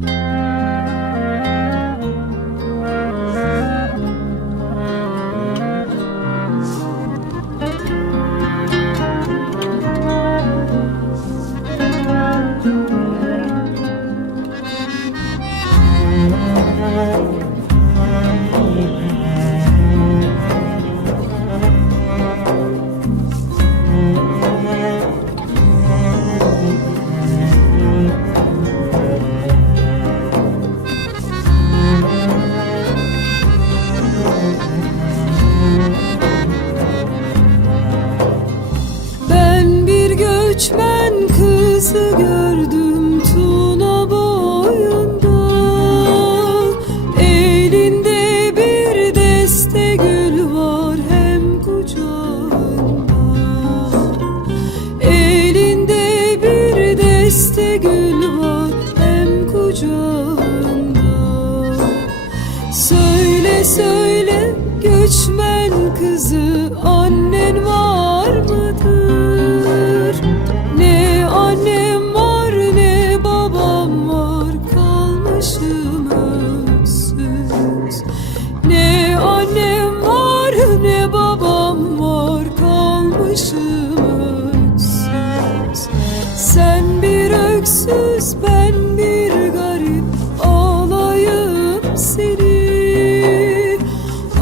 Ben göçmen kızı gördüm Tuna boyunda. Elinde bir deste gül var hem kucağında. Elinde bir deste gül var hem kucağında. Söyle söyle göçmen kızı annen var öksüz ben bir garip ağlayıp seni.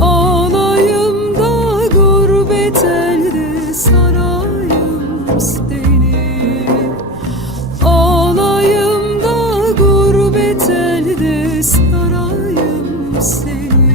Ağlayım da gurbet elde sarayım seni. Ağlayım da gurbet elde sarayım seni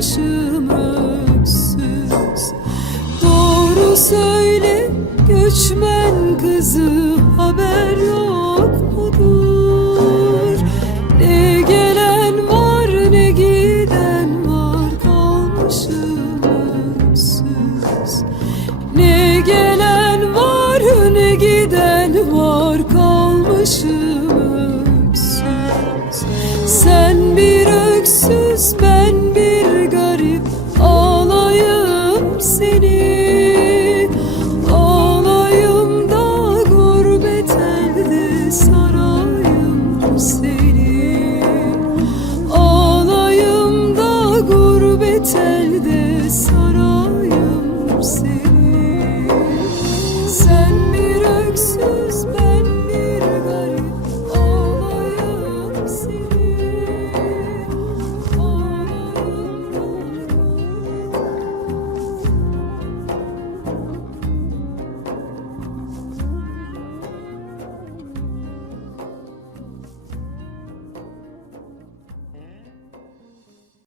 kalmışım öksüz. Doğru söyle göçmen kızı haber yok mudur? Ne gelen var ne giden var kalmışım öksüz. Ne gelen var ne giden var kalmışım öksüz. Sen bir öksüz ben